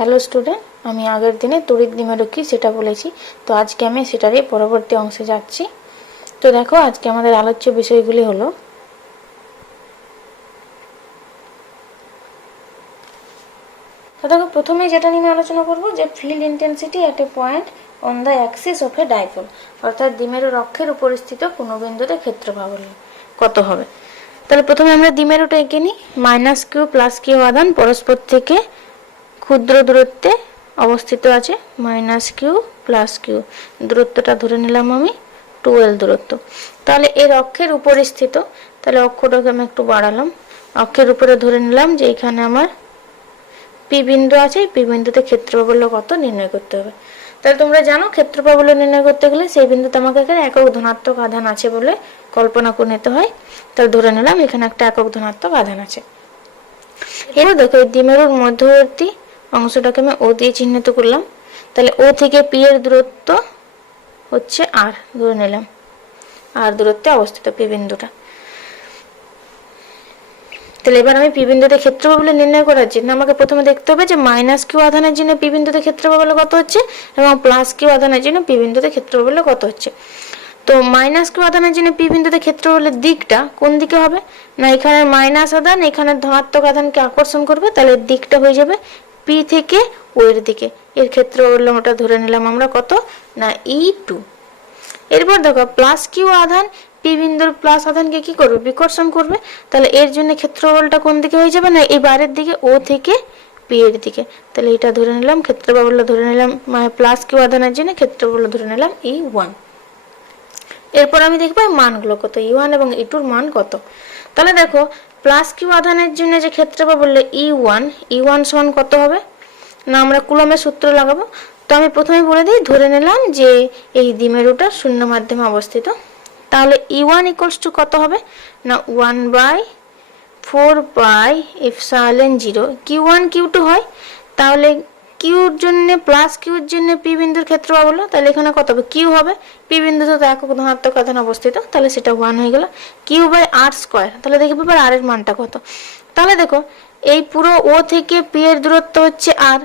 Hello student, আমি আগের দিনে তড়িৎ দ্বিমেরু কি সেটা বলেছি। তো আজকে আমি সেটারই পরবর্তী অংশে যাচ্ছি। তো দেখো, আজকে আমাদের আলোচ্য বিষয়গুলি হলো তো দেখো, প্রথমে যেটা নিয়ে আলোচনা করব যে field intensity at A point on the Axis of A dipole, অর্থাৎ দ্বিমেরুর অক্ষের উপর স্থিত কোনো বিন্দুতে ক্ষেত্র প্রাবল্য কত হবে। তাহলে প্রথমে আমরা দ্বিমেরুটা এঁকে নিই। মাইনাস কিউ প্লাস কিউ আধান পরস্পর থেকে ক্ষুদ্র দূরত্বে অবস্থিত আছে। মাইনাস কিউ প্লাস কিউ দূরত্বটা ধরে নিলাম আমি 12 দূরত্ব। তাহলে এর অক্ষের উপরে স্থিত, তাহলে অক্ষটাকে আমি একটু বাড়ালাম। অক্ষের উপরে ধরে নিলাম যে এখানে আমার পি বিন্দু আছে। পি বিন্দুতে ক্ষেত্র প্রাবল্য কত নির্ণয় করতে হবে। তাহলে তোমরা জানো ক্ষেত্র প্রাবল্য নির্ণয় করতে গেলে সেই বিন্দুতে আমাকে এখানে একক ধনাত্মক আধান আছে বলে কল্পনা করে নিতে হয়। তাহলে ধরে নিলাম এখানে একটা একক ধনাত্মক আধান আছে। এবার দেখো, এই দ্বিমেরুর মধ্যবর্তী অংশটাকে আমি ও দিয়ে চিহ্নিত করলাম। তাহলে ও থেকে পি এর দূরত্ব হচ্ছে আর, ধরে নিলাম আর দূরত্বে অবস্থিত পি বিন্দুটা। তাহলে এবার আমি পি বিন্দুতে ক্ষেত্র প্রাবল্য নির্ণয় করার জন্য আমাকে প্রথমে দেখতে হবে যে মাইনাস কিউ আধানের জন্য পি বিন্দুতে ক্ষেত্র প্রাবল্য কত হচ্ছে এবং প্লাস কিউ আধানের জন্য পি বিন্দুতে ক্ষেত্র প্রাবল্য কত হচ্ছে। তো মাইনাস কিউ আধানের জন্য পি বিন্দুতে ক্ষেত্র প্রাবল্যের দিকটা কোন দিকে হবে না, এখানে মাইনাস আধান এখানে ধনাত্মক আধানকে আকর্ষণ করবে, তাহলে দিকটা হয়ে যাবে পি থেকে ও এর দিকে। এর ক্ষেত্র প্রাবল্যটা ধরে নিলাম আমরা কত না E2। এরপর দেখো, প্লাস কিউ আধান পি বিন্দুর প্লাস আধানকে কি করবে, বিকর্ষণ করবে। তাহলে এর জন্য ক্ষেত্রফলটা কোন দিকে হয়ে যাবে না, এই বাইরের দিকে, ও থেকে পি এর দিকে। তাহলে এটা ধরে নিলাম ক্ষেত্র প্রাবল্য ধরে নিলাম, প্লাস কিউ আধানের জন্য ক্ষেত্র প্রাবল্য ধরে নিলাম E1। এরপর আমি দেখবো মানগুলো কত, E1 এবং E2 মান কত। তাহলে দেখো, প্লাস কিউ আধানের জন্য যে ক্ষেত্র প্রাবল্য E1 সমান কত হবে না, আমরা কুলম্বের সূত্র লাগাবো। তো আমি প্রথমে বলে দিই, ধরে নিলাম যে এই দ্বিমেরুটা শূন্য মাধ্যমে অবস্থিত। তাহলে E1 ইকুয়ালস টু কত হবে না 1/4πε0 Q1 Q2 হয়। তাহলে কিউর জন্য প্লাস কিউর জন্য পি বিন্দুর ক্ষেত্র প্রাবল্য, তাহলে এখানে কত হবে, কিউ হবে। পি বিন্দুতে তো একক ধনাত্মক আধান অবস্থিত, তাহলে সেটা 1 হয়ে গেল। Q by r square. তাহলে দেখবো এবার আর এর মানটা কত। তাহলে দেখো, এই পুরো ও থেকে পি এর দূরত্ব হচ্ছে আর,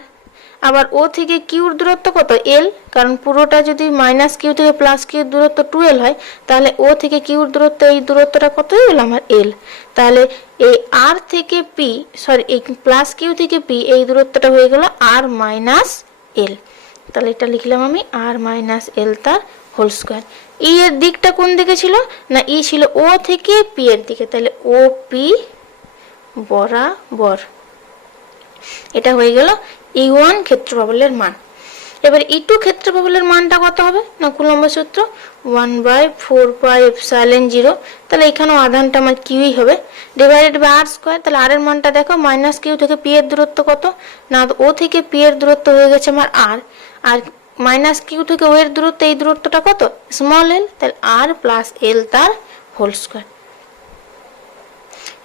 আবার ও থেকে কিউর দূরত্ব কত এল, কারণ পুরোটা যদি মাইনাস কিউ থেকে প্লাস কিউর দূরত্ব 2l হয়, তাহলে ও থেকে কিউর দূরত্ব এই দূরত্বটা কত হয়ে গেল আমার এল। তাহলে এই আর থেকে পি, এই প্লাস কিউ থেকে পি এই দূরত্বটা হয়ে গেল আর মাইনাস এল। তাহলে এটা লিখলাম আমি আর মাইনাস এল তার হোল স্কোয়ার। ই এর দিকটা কোন দিকে ছিল না, ই ছিল ও থেকে পি এর দিকে, তাহলে ও পি বরাবর। এটা হয়ে গেল E1 ক্ষেত্র প্রাবল্যের মান। এবার E2 ক্ষেত্র প্রাবল্যের মানটা কত হবে না, কুলম্বের সূত্র 1/4πε0। তাহলে এখানেও আধানটা আমার কিউই হবে, ডিভাইডেড বাই আর স্কোয়ার। তাহলে আর এর মানটা দেখো, মাইনাস কিউ থেকে পি এর দূরত্ব কত না, ও থেকে পি এর দূরত্ব হয়ে গেছে আমার আর, আর মাইনাস কিউ থেকে ও এর দূরত্ব এই দূরত্বটা কত স্মল এল, তাহলে আর প্লাস এল তার হোল স্কোয়ার।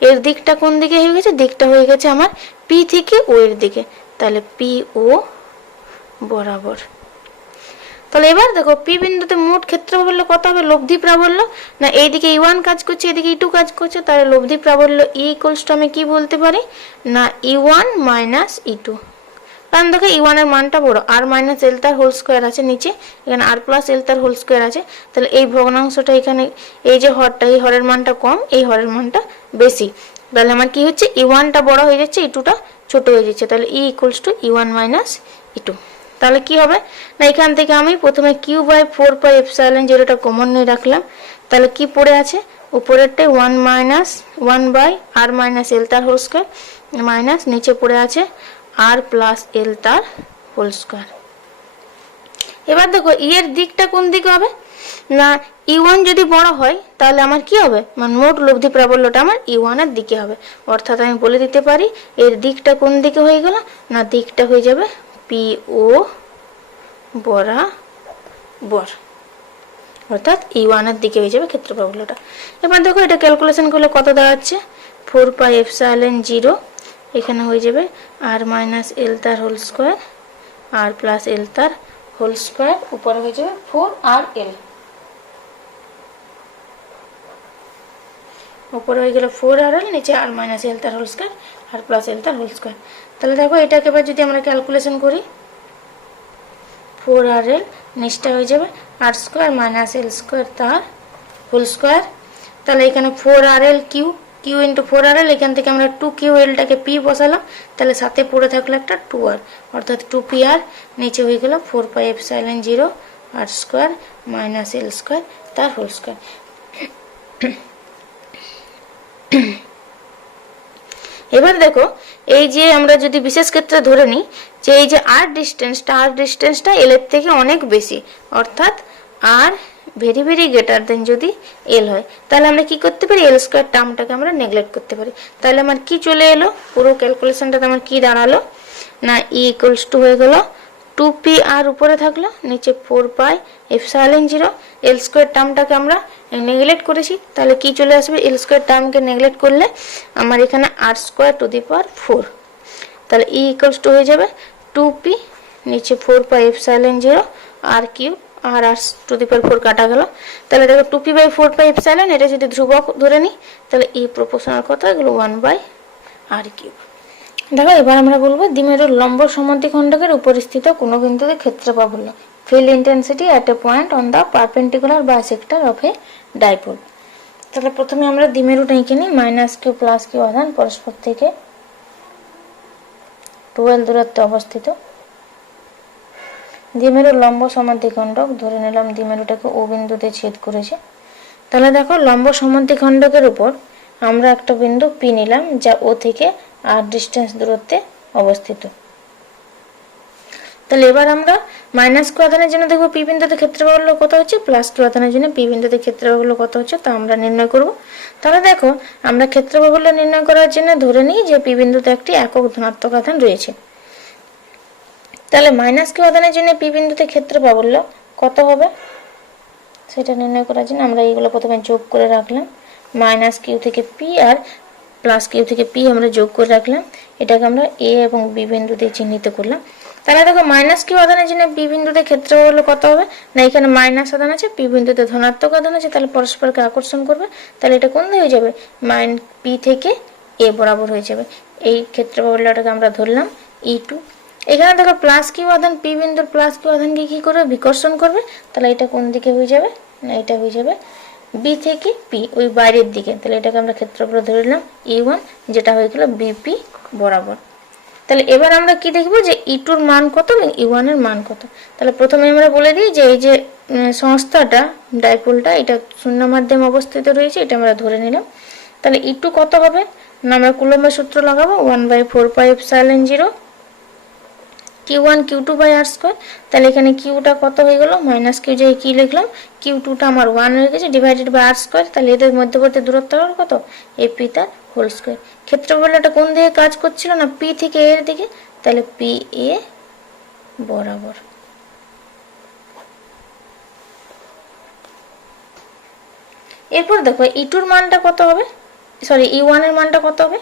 এর দিকটা কোন দিকে হয়ে গেছে, দিকটা হয়ে গেছে আমার পি থেকে ও এর দিকে, তাহলে পি ও বরাবর। তাহলে এবার দেখো, পি বিন্দুতে মোট ক্ষেত্র প্রাবল্য কত হবে, লব্ধি প্রাবল্য না, এইদিকে E1 কাজ করছে এদিকে E2 কাজ করছে, তাহলে লব্ধি প্রাবল্য E ইকুয়ালস টু আমি কি বলতে পারি না E1 মাইনাস E2। কারণ দেখো E1 এর মানটা বড়, আর মাইনাস এল তার হোল স্কোয়ার আছে নিচে, এখানে আর প্লাস এল তার হোল স্কোয়ার আছে। তাহলে এই ভগ্নাংশটা এখানে এই যে হরটা, এই হরের মানটা কম, এই হরের মানটা বেশি। তাহলে আমার কি হচ্ছে, E1টা বড় হয়ে যাচ্ছে, E2টা ছোট হয়ে যাচ্ছে। তাহলে E equals to E1 minus E2। তাহলে কি হবে না, এখান থেকে আমি প্রথমে Q/4πε0টা কমন নিয়ে রাখলাম। তাহলে কি পড়ে আছে, উপরেরটাই 1/r মাইনাস এল তার হোল স্কোয়ার মাইনাস নিচে পড়ে আছে আর প্লাস এল তার হোল স্কোয়ার। এবার দেখো, ই এর দিকটা কোন দিকে হবে না, E1 যদি বড় হয় তাহলে আমার কি হবে, মানে মোট লব্ধি প্রাবল্যটা আমার E1 এর দিকে হবে। অর্থাৎ আমি বলে দিতে পারি এর দিকটা কোন দিকে হয়ে গেল না, দিকটা হয়ে যাবে পি ও বরাবর, অর্থাৎ E1 এর দিকে হয়ে যাবে ক্ষেত্র প্রাবল্যটা। এবার দেখো, এটা ক্যালকুলেশন করলে কত দাঁড়াচ্ছে 4πε0, এখানে হয়ে যাবে আর মাইনাস এল তার হোল স্কোয়ার আর প্লাস এল তার হোল স্কোয়ার, উপরে হয়ে যাবে 4 আর এল। উপরে হয়ে গেল 4RL, নিচে আর মাইনাস এল তার হোল স্কোয়ার আর প্লাস এল তার হোল স্কোয়ার। তাহলে দেখো এটাকে এবার যদি আমরা ক্যালকুলেশন করি, 4RL নিচটা হয়ে যাবে আর স্কোয়ার মাইনাস এল স্কোয়ার তার হোল স্কোয়ার। তাহলে এখানে 4RL Q, Q into 4RL, এখান থেকে আমরা 2Q এলটাকে পি বসালাম, তাহলে সাথে পড়ে থাকলো একটা 2R, অর্থাৎ 2PR, নিচে হয়ে গেল 4πε0 আর স্কোয়ার মাইনাস এল স্কোয়ার তার হোল স্কোয়ার। এবার দেখো এই যে আমরা যদি বিশেষ ক্ষেত্রে ধরে নিই যে এই যে আর ডিস্টেন্সটা এল এর থেকে অনেক বেশি, অর্থাৎ আর ভেরি ভেরি গ্রেটার দেন যদি এল হয়, তাহলে আমরা কি করতে পারি, এল স্কোয়ার টার্মটাকে আমরা নেগলেক্ট করতে পারি। তাহলে আমার কি চলে এলো, পুরো ক্যালকুলেশনটাতে আমার কি দাঁড়ালো না, ই ইকুয়ালস টু হয়ে গেল 2PR উপরে থাকলো, নিচে 4πε0, এল স্কোয়ার টার্মটাকে আমরা নেগলেক্ট করেছি, তাহলে কি চলে আসবে, এল স্কোয়ার টার্মকে নেগলেক্ট করলে আমার এখানে আর স্কোয়ার টু দি পাওয়ার 4, তাহলে ই ইকুয়ালস টু হয়ে যাবে 2P, নিচে 4πε0 আর Q, R R two the পাওয়ার 4 কাটা গেল। তাহলে দেখো 2P/4πε, এটা যদি ধ্রুবক ধরে নিই তাহলে ই প্রপোর্শনাল কত হয়ে গেল 1/r³। দেখো এবার আমরা বলবো দ্বিমেরুর লম্ব সমদ্বিখণ্ডকের উপরিস্থিত কোনো বিন্দুতে ক্ষেত্রফল হলো field intensity at a point on the perpendicular bisector of A dipole. তাহলে প্রথমে আমরা দ্বিমেরুটা এঁকে নিই, -q + q আধান পরস্পর থেকে 12 দূরত্বে অবস্থিত। দ্বিমেরুর লম্ব সমদ্বিখণ্ডক ধরে নিলাম দ্বিমেরুটাকে ও বিন্দুতে ছেদ করেছে। তাহলে দেখো লম্ব সমদ্বিখণ্ডকের উপর আমরা একটা বিন্দু পি নিলাম যা ও থেকে আর ডিস্টেন্স দূরত্বে অবস্থিত। তাহলে এবার আমরা -q আধানের জন্য দেখব পি বিন্দুতে ক্ষেত্রফল কত হচ্ছে, +q আধানের জন্য পি বিন্দুতে ক্ষেত্রফল কত হচ্ছে তা আমরা নির্ণয় করব। তাহলে দেখো আমরা ক্ষেত্রফল নির্ণয় করার জন্য ধরে নিই যে পি বিন্দুতে একটি একক ধনাত্মক আধান রয়েছে। তাহলে -q আধানের জন্য পি বিন্দুতে ক্ষেত্রফল কত হবে সেটা নির্ণয় করার জন্য আমরা এইগুলো প্রথমে যোগ করে রাখলাম, -q থেকে পি আর +q থেকে পি আমরা যোগ করে রাখলাম, এটাকে আমরা এ এবং বি বিন্দুতে চিহ্নিত করলাম। তাহলে দেখো -q আধানের জন্য পি বিন্দুতে ক্ষেত্রফল কত হবে না, এখানে মাইনাস আধান আছে, পি বিন্দুতে ধনাত্মক আধান আছে, তাহলে পরস্পরকে আকর্ষণ করবে, তাহলে এটা কোন দিকে হয়ে যাবে, পি থেকে এ বরাবর হয়ে যাবে। এই ক্ষেত্রফলটাকে আমরা ধরলাম E2। এখানে দেখো +q আধান পি বিন্দুর +q আধানকে কি করবে, বিকর্ষণ করবে, তাহলে এটা কোন দিকে হয়ে যাবে না, এটা হয়ে যাবে বি থেকে পি, ওই বাইরের দিকে, তাহলে এটাকে আমরা ক্ষেত্রফল ধরে নিলাম E1, যেটা হয়ে গেল বিপি বরাবর। তাহলে এবার আমরা কি দেখব যে E2 এর মান কত এবং E1 এর মান কত। তাহলে প্রথমে আমরা বলে দিই যে এই যে সংস্থাটা ডাইপোলটা এটা শূন্য মাধ্যমে অবস্থিত রয়েছে, এটা আমরা ধরে নিলাম। তাহলে E2 কত হবে না, আমরা কুলম্বের সূত্র লাগাবো 1/4πε0 Q1 Q2/r²। তাহলে এখানে কিউটা কত হয়ে গেল, -q যে কি লিখলাম, Q2টা আমার 1 হয়ে গেছে, /r²। তাহলে এদের মধ্যবর্তী দূরত্ব হলো কত, AP তার হোল স্কয়ার। ক্ষেত্রফলটা কোন দিকে কাজ করছিল না, পি থেকে এর দিকে, তাহলে পি এ বরাবর। এরপর দেখো E2 এর মানটা কত হবে, সরি E1 এর মানটা কত হবে,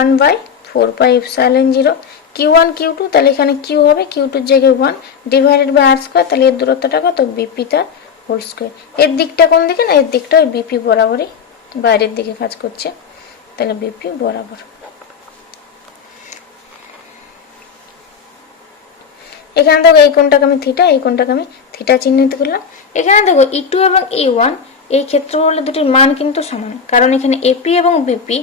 1/4πε0 Q1 Q2, তাহলে এখানে Q হবে, Q2 এর জায়গায় 1 /r², তাহলে এর দূরত্বটা কত, বিপি তার হোল স্কয়ার। এর দিকটা কোন দিকে না, এর দিকটা ওই বিপি বরাবরই বাইরের দিকে কাজ করছে, তাহলে বিপি বরাবর। এখানে দেখো এই কোণটাকে আমি থিটা, এই কোণটাকে আমি থিটা চিহ্নিত করলাম। এখানে দেখো E2 এবং E1 এই ক্ষেত্রফলের দুটির মান কিন্তু সমান, কারণ এখানে এপি এবং বিপি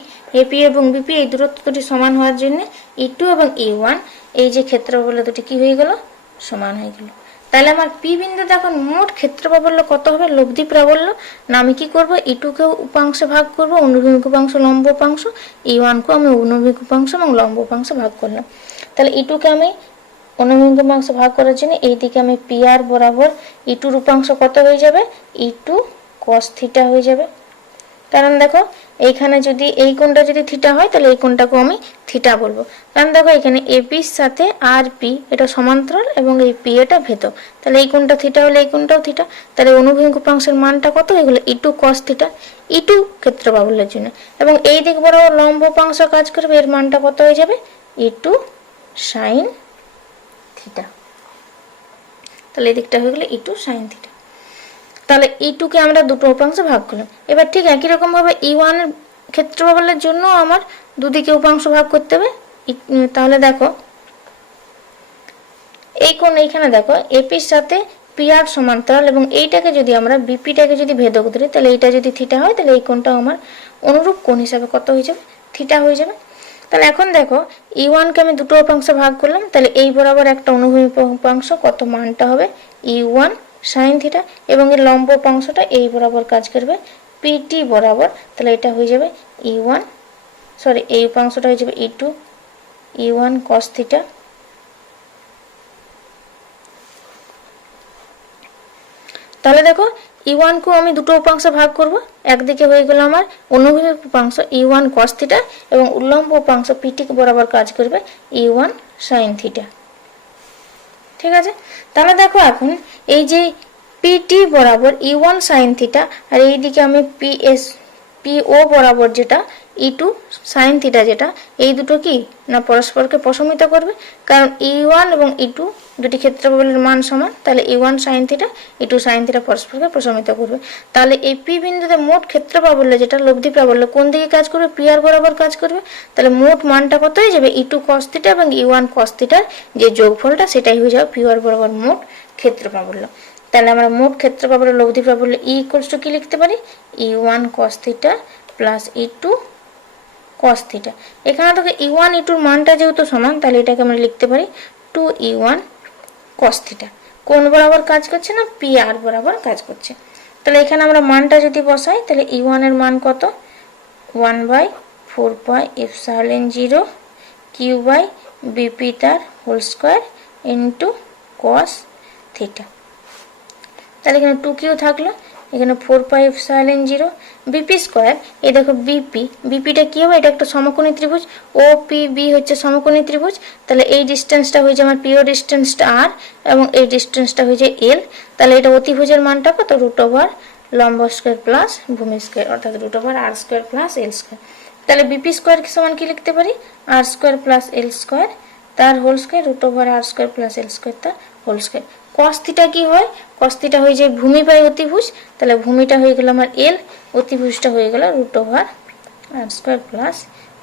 এই দূরত্ব দুটি সমান হওয়ার জন্য E2 এবং E1 এই যে ক্ষেত্রফলের দুটি কি হয়ে গেল, সমান হয়ে গেল। তাহলে আমার পি বিন্দুতে এখন মোট ক্ষেত্রফল কত হবে, লব্ধি প্রাবল্য না, আমি কি করব, E2 কে উপাংশে ভাগ করব, অনুভূমিক উপাংশ লম্ব উপাংশ, E1 কে আমি অনুভূমিক উপাংশ এবং লম্ব উপাংশে ভাগ করলাম। তাহলে E2 কে আমি অনুভূমিক উপাংশ ভাগ করার জন্য এই দিকে আমি পি আর বরাবর E2 এর উপাংশ কত হয়ে যাবে, E2 cos থিটা হয়ে যাবে। কারণ দেখো এইখানে যদি এই কোণটা যদি থিটা হয় তাহলে এই কোণটাকে আমি থিটা বলবো, কারণ দেখো এখানে এবি এর সাথে আর পি এটা সমান্তরাল এবং এই পি এটা ভেদ, তাহলে এই কোণটা থিটা হলে এই কোণটাও থিটা, তাহলে অনুভূমিক উপাংশের মানটা কত হয়ে গেল, E2 cos থিটা, E2 ক্ষেত্রফলের জন্য, এবং এই দিক বরাবর লম্ব উপাংশ কাজ করবে, এর মানটা কত হয়ে যাবে, E2 sin থিটা। তাহলে এই দিকটা হয়ে গেল E2 sin থিটা। তাহলে E2 কে আমরা দুটো উপাংশে ভাগ করলাম। এবার ঠিক একই রকম ভাবে E1 এর ক্ষেত্রফলের জন্য আমার দুদিকে উপাংশ ভাগ করতে হবে। তাহলে দেখো এই কোণ এইখানে দেখো এপির সাথে পিআর সমান্তরাল, এবং এইটাকে যদি আমরা বিপিটাকে যদি ভেদক ধরি, তাহলে এইটা যদি থিটা হয়, তাহলে এই কোণটাও আমার অনুরূপ কোণ হিসাবে কত হয়ে যাবে, থিটা হয়ে যাবে। তাহলে এখন দেখো E1 কে আমি দুটো উপাংশে ভাগ করলাম, তাহলে এই বরাবর একটা অনুভূমিক উপাংশ কত মানটা হবে E1 sin থিটা, এবং এর লম্ব উপাংশটা এই বরাবর কাজ করবে পিটি বরাবর, তাহলে এটা হয়ে যাবে E1 এই উপাংশটা হয়ে যাবে E2 E1 cos থিটা। তাহলে দেখো E1 কেও আমি দুটো উপাংশে ভাগ করব, একদিকে হয়ে গেল আমার অনুভূমিক উপাংশ E1 cos থিটা, এবং উল্লম্ব উপাংশ পিটি বরাবর কাজ করবে E1 sin থিটা। ঠিক আছে, তাহলে দেখো এখন এই যে পিটি বরাবর E1 sin থিটা, আর এইদিকে আমি পিও বরাবর যেটা E2 sin থিটা, যেটা এই দুটো কি না পরস্পরকে প্রশমিত করবে, কারণ E1 এবং E2 দুটি ক্ষেত্রফলের মান সমান, তাহলে E1 sin theta E2 sin theta পরস্পরকে প্রশমিত করবে। তাহলে এই পি বিন্দুতে মোট ক্ষেত্র প্রাবল্য যেটা লব্ধি প্রাবল্য কোন দিকে কাজ করবে, পিআর বরাবর কাজ করবে। তাহলে মোট মানটা কত হয়ে যাবে E2 cos থিটা এবং E1 cos থিটার যে যোগফলটা সেটাই হয়ে যাবে পিআর বরাবর মোট ক্ষেত্র প্রাবল্য। তাহলে আমরা মোট ক্ষেত্র প্রাবল্য লব্ধি প্রাবল্য E = কি লিখতে পারি, E1 cos theta plus E2 cos theta. এখানে থেকে E1 E2 এর মানটা যেহেতু সমান, তাহলে এটাকে আমরা লিখতে পারি 2E1 cos থিটা। কোন বরাবর কাজ করছে না, পিআর বরাবর কাজ করছে। তাহলে এখানে আমরা মানটা যদি বসাই, তাহলে E1 এর মান কত 1/4πε0 q/bp তার whole square into cos theta. তাহলে এখানে 2q থাকলো, এখানে 4πε0 বিপি স্কয়ার। এই দেখো বিপিটা কি হবে, এটা একটা সমকোণী ত্রিভুজ, ওপিবি হচ্ছে সমকোণী ত্রিভুজ। তাহলে এই ডিসটেন্সটা হয়ে যায় আমার পিও ডিসটেন্সটা আর, এবং এই ডিসটেন্সটা হয়ে যায় এল। তাহলে এটা অতিভুজের মানটা কত, √ লম্ব স্কয়ার প্লাস ভূমি স্কয়ার, অর্থাৎ √r square plus L square. তাহলে বিপি স্কয়ার কি সমান কি লিখতে পারি, R square plus L square তার whole square √r square plus L square তার হোল স্কয়ার। cos থিটা কি হয়, cos থিটা হয়ে যায় ভূমি বাই অতিভুজ, তাহলে ভূমিটা হয়ে গেল আমার এল, অতিভুজটা হয়ে গেল √r square plus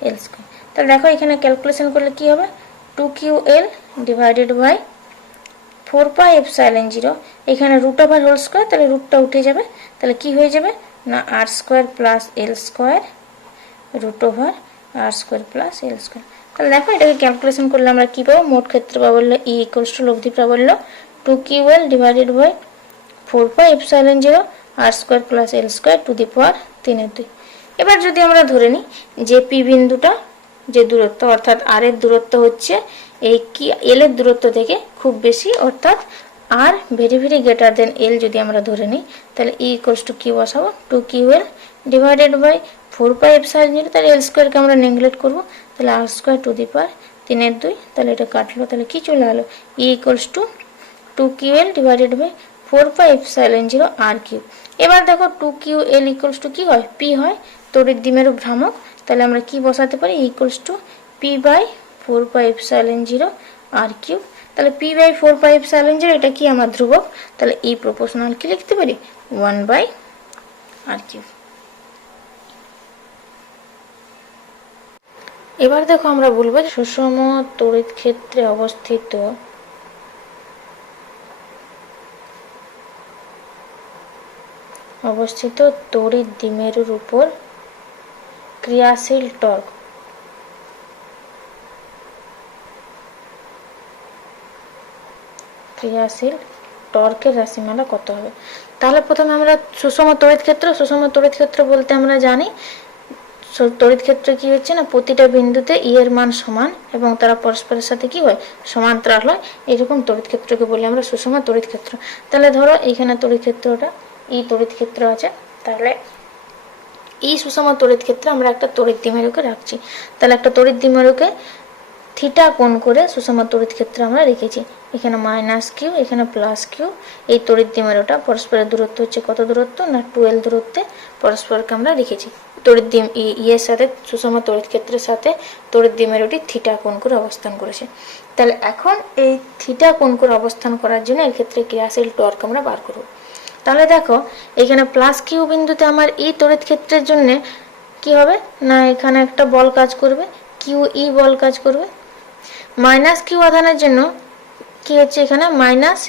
L square. তাহলে দেখো এখানে ক্যালকুলেশন করলে কি হবে, 2ql ডিভাইডেড বাই 4πε0, এখানে √ হোল স্কয়ার, তাহলে রুটটা উঠে যাবে, তাহলে কি হয়ে যাবে না r square plus L square √r square plus L square. তাহলে দেখো এটাকে ক্যালকুলেশন করলে আমরা কি পাবো, মোট ক্ষেত্র প্রাবল্য E = লব্ধি প্রাবল্য 2ql divided by 4πε0 r square plus L square to the power 3/2। এবার যদি আমরা ধরে নিই যে পি বিন্দুটা যে দূরত্ব, অর্থাৎ আর এর দূরত্ব হচ্ছে এই কি এল এর দূরত্ব থেকে খুব বেশি, অর্থাৎ R very very greater than L যদি আমরা ধরে নিই, তাহলে E = কি বসাবো, 2ql ডিভাইডেড বাই 4πε0, তাহলে এল স্কয়ারকে আমরা নেগলেক্ট করব, তাহলে r square to the power 3/2। তাহলে এটা কাটলো, তাহলে কি চলে গেল, E = 2ql divided by 4πε0 r3। এবার দেখো 2ql = কি হয়, p হয়, তড়িৎ দ্বিমেরু ভ্রামক। তাহলে আমরা কি বসাতে পারি, E = p/4πε0 r3। তাহলে p/4πε0 এটা কি আমার ধ্রুবক, তাহলে E প্রপোর্শনাল কি লিখতে পারি, 1/r3। এবার দেখো আমরা বলবো সুষম তড়িৎ ক্ষেত্রে অবস্থিত তড়িৎ দ্বিমেরুর উপর ক্রিয়াশীল টর্ক টর্কের রাশিমালা কত হবে। তাহলে প্রথমে আমরা সুষম তড়িৎ ক্ষেত্র বলতে আমরা জানি তড়িৎ ক্ষেত্র কি হচ্ছে না, প্রতিটা বিন্দুতে ই এর মান সমান এবং তারা পরস্পরের সাথে কি হয়, সমান্তরাল হয়, এরকম তড়িৎ ক্ষেত্রকে বলি আমরা সুষম তড়িৎ ক্ষেত্র। তাহলে ধরো এইখানে তড়িৎ ক্ষেত্রটা ই তড়িৎ ক্ষেত্র আছে, তাহলে এই সুষম তড়িৎ ক্ষেত্রে আমরা একটা তড়িৎ দ্বিমেরুকে রাখছি। তাহলে একটা তড়িৎ দ্বিমেরুকে থিটা কোণ করে সুষম তড়িৎ ক্ষেত্রে আমরা রেখেছি, এখানে -q এখানে +q। এই তড়িৎ দ্বিমেরুটা পরস্পরের দূরত্ব হচ্ছে কত দূরত্ব না 2l দূরত্বে পরস্পরকে আমরা রেখেছি। তড়িৎ এর সাথে সুষম তড়িৎ ক্ষেত্রের সাথে তড়িৎ দ্বিমেরুটি থিটা কোণ করে অবস্থান করেছে। তাহলে এখন এই থিটা কোণ করে অবস্থান করার জন্য এর ক্ষেত্রে ক্রিয়াশীল টর্ক আমরা বার করব। তাহলে দেখো এখানে +q বিন্দুতে আমার এই তড়িৎ ক্ষেত্রের জন্য কি হবে না এখানে একটা বল কাজ করবে, কিউ ই বল কাজ করবে। মাইনাস কিউ আধানের জন্য কি হচ্ছে এখানে মাইনাস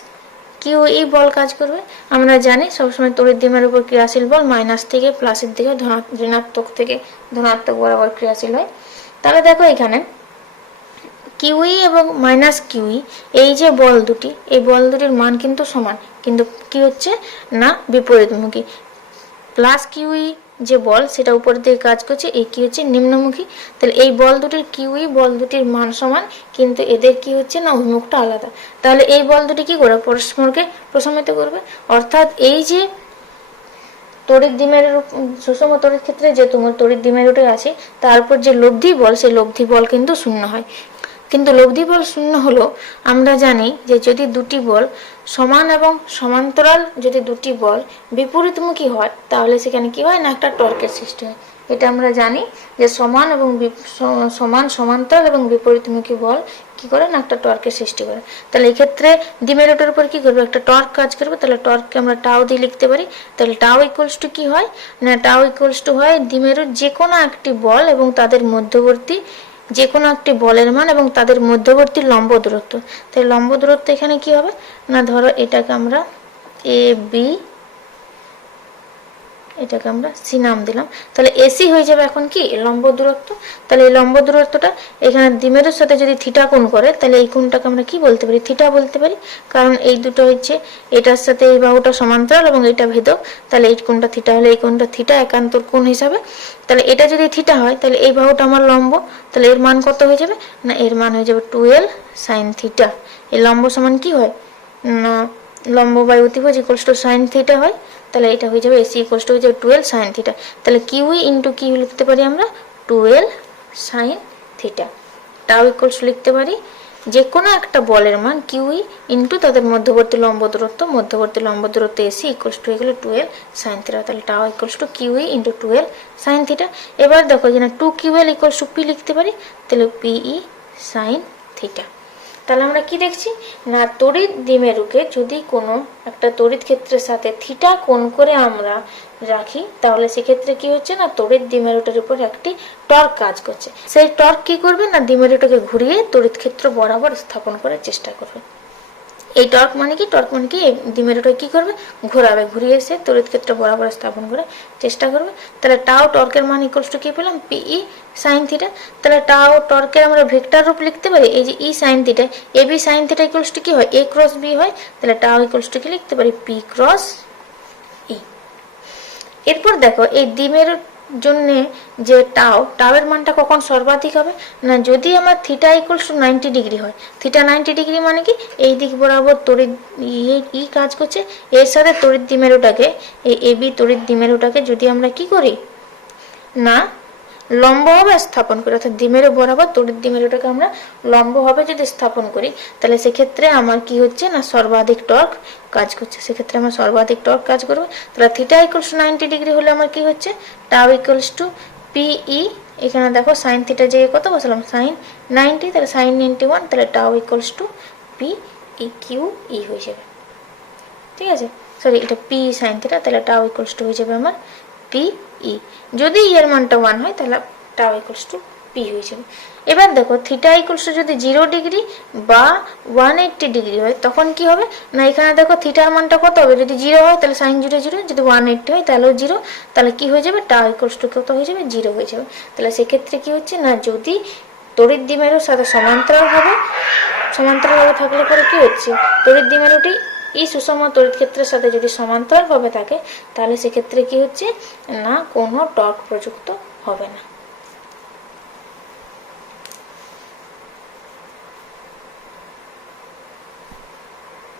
কিউ ই বল কাজ করবে। আমরা জানি সবসময় তড়িৎ দ্বিমের উপর ক্রিয়াশীল বল মাইনাস থেকে প্লাসের দিকে ঋণাত্মক থেকে ধনাত্মক বরাবর ক্রিয়াশীল হয়। তাহলে দেখো এখানে কিউই এবং মাইনাস কিউই এই যে বল দুটি, এই বল দুটির মান কিন্তু সমান, কিন্তু কি হচ্ছে না বিপরীতমুখী। প্লাস কিউই যে বল সেটা উপর দিকে কাজ করছে, এই কি হচ্ছে নিম্নমুখী। তাহলে এই বল দুটির কিউই বল দুটির মান সমান, কিন্তু এদের কি হচ্ছে না অভিমুখটা আলাদা। তাহলে এই বল দুটি কি করে পরস্পরকে প্রশমিত করবে, অর্থাৎ এই যে তড়িৎ দ্বিমেরুর সুষম তড়িৎ ক্ষেত্রে যে তোমার তড়িৎ দ্বিমেরুটি আছে তারপর যে লব্ধি বল, সেই লব্ধি বল কিন্তু শূন্য হয়। কিন্তু লব্ধি বল শূন্য হলো আমরা জানি যে যদি দুটি বল সমান এবং সমান্তরাল, যদি দুটি বল বিপরীতমুখী হয় তাহলে সেখানে কি হয় না একটা টর্কের সৃষ্টি হয়। এটা আমরা জানি যে সমান এবং সমান্তরাল এবং বিপরীতমুখী বল কি করে না একটা টর্কের সৃষ্টি করে। তাহলে এই ক্ষেত্রে দ্বিমেরুটার উপর কি করবে একটা টর্ক কাজ করবে। তাহলে টর্ককে আমরা টাও দিয়ে লিখতে পারি। তাহলে টাও ইকুয়ালস টু কি হয় না টাও ইকুয়ালস টু হয় দ্বিমেরুর যে কোনো একটি বল এবং তাদের মধ্যবর্তী যে কোনো একটি বলের মান এবং তাদের মধ্যবর্তী লম্ব দূরত্ব। তাই লম্ব দূরত্ব এখানে কি হবে না ধরো এটাকে আমরা এ বি, এটাকে আমরা সি নাম দিলাম। তাহলে এসি হয়ে যাবে এখন কি লম্ব দূরত্ব। তাহলে এই লম্ব দূরত্বটা এখানে দ্বিমেরুর সাথে যদি থিটা কোণ করে তাহলে এই কোণটাকে আমরা কি বলতে পারি থিটা বলতে পারি, কারণ এই দুটো হচ্ছে এটার সাথে এই বাহুটা সমান্তরাল এবং এটা ভেদক। তাহলে এই কোণটা থিটা হলে এই কোণটা থিটা একান্তর কোণ হিসাবে। তাহলে এটা যদি থিটা হয় তাহলে এই বাহুটা আমার লম্ব, তাহলে এর মান কত হয়ে যাবে না এর মান হয়ে যাবে 12 sin থিটা। এই লম্ব সমান কি হয় না লম্ব বাই অতিভুজ ইকুয়ালস টু sin থিটা হয়। তাহলে এটা হয়ে যাবে এসি ইকুয়ালস টু হয়ে যাবে 12 sin থিটা। তাহলে কিউই ইন্টু কিউ লিখতে পারি আমরা 12 sin থিটা। টাও ইকুয়ালস লিখতে পারি যে কোনো একটা বলের মান কিউই ইন্টু তাদের মধ্যবর্তী লম্ব দূরত্ব এসি ইকুয়ালস টু হয়ে গেল 12 sin থিটা। তাহলে tau equals two kiwi into 12 sin theta. এবার দেখো যে না 2 কিউএল ইকুয়ালস টু পি লিখতে পারি, তাহলে পিই sin থিটা। তাহলে আমরা কি দেখছি না তড়িৎ দ্বিমেরুকে যদি কোনো একটা তড়িৎ ক্ষেত্রের সাথে থিটা কোণ করে আমরা রাখি তাহলে সেক্ষেত্রে কি হচ্ছে না তড়িৎ দ্বিমেরুটার উপর একটি টর্ক কাজ করছে। সেই টর্ক কি করবে না দ্বিমেরুটাকে ঘুরিয়ে তড়িৎ ক্ষেত্র বরাবর স্থাপন করার চেষ্টা করবে। এই টর্ক মানে কি দ্বিমেরুটা কি করবে ঘোরাবে, ঘুরিয়ে এসে তড়িৎ ক্ষেত্র বরাবর স্থাপন করে চেষ্টা করবে। তাহলে টাও টর্কের মান ইকুয়ালস টু কি পেলাম পিই sin থিটা। তাহলে টাও টর্কের আমরা ভেক্টর রূপ লিখতে পারি এই যে E sin theta, A B sin theta equals to কি হয় এ ক্রস বি হয়। তাহলে টাও ইকুয়ালস টু কি লিখতে পারি পি ক্রস ই। এরপর দেখো এই দ্বিমেরুর জন্য যে টাও এর মানটা কখন সর্বাধিক হবে না যদি আমার থিটা ইকুয়ালস টু 90 ডিগ্রি হয়। থিটা 90 ডিগ্রি মানে কি এই দিক বরাবর তড়িৎ ই কাজ করছে, এর সাথে তড়িৎ দ্বিমেরুটাকে এই এবি তড়িৎ দ্বিমেরুটাকে যদি আমরা কি করি না লম্বভাবে স্থাপন করি, অর্থাৎ দ্বিমেরু বরাবর তড়িৎ দ্বিমেরুটাকে আমরা লম্বভাবে যদি স্থাপন করি তাহলে সেক্ষেত্রে আমার কি হচ্ছে না সর্বাধিক টর্ক কাজ করছে। সেক্ষেত্রে আমার সর্বাধিক টর্ক কাজ করবে। তাহলে থিটা ইকুয়ালস টু 90 ডিগ্রি হলে আমার কি হচ্ছে টাও ইকুয়ালস টু পিই, এখানে দেখো সাইন থিটা যে কত বসালাম সাইন 90, তাহলে সাইন 91, তাহলে tau equals to p E q E হয়ে যাবে। ঠিক আছে, সরি এটা পি সাইন থিটা, তাহলে টাও ইকুয়ালস টু হয়ে যাবে আমার পিই। যদি এর মানটা 1 হয় তাহলে টাও ইকুয়ালস টু পি হয়ে যাবে। এবার দেখো থিটা ইকুয়ালস টু যদি 0 ডিগ্রি বা 180 ডিগ্রি হয় তখন কি হবে না এখানে দেখো থিটার মানটা কত হবে যদি 0 হয় তাহলে sin 0 0, যদি 180 হয় তাহলেও 0, তাহলে কি হয়ে যাবে টাও ইকুয়ালস টু কত হয়ে যাবে 0 হয়ে যাবে। তাহলে সেক্ষেত্রে কি হচ্ছে না যদি তড়িৎ দ্বিমেরুর সাথে সমান্তরালভাবে থাকলে পরে কি হচ্ছে তড়িৎ দ্বিমেরুটি এই সুষম তড়িৎ ক্ষেত্রের সাথে যদি সমান্তরালভাবে থাকে তাহলে সেক্ষেত্রে কি হচ্ছে না কোনো টর্ক প্রযুক্ত হবে না।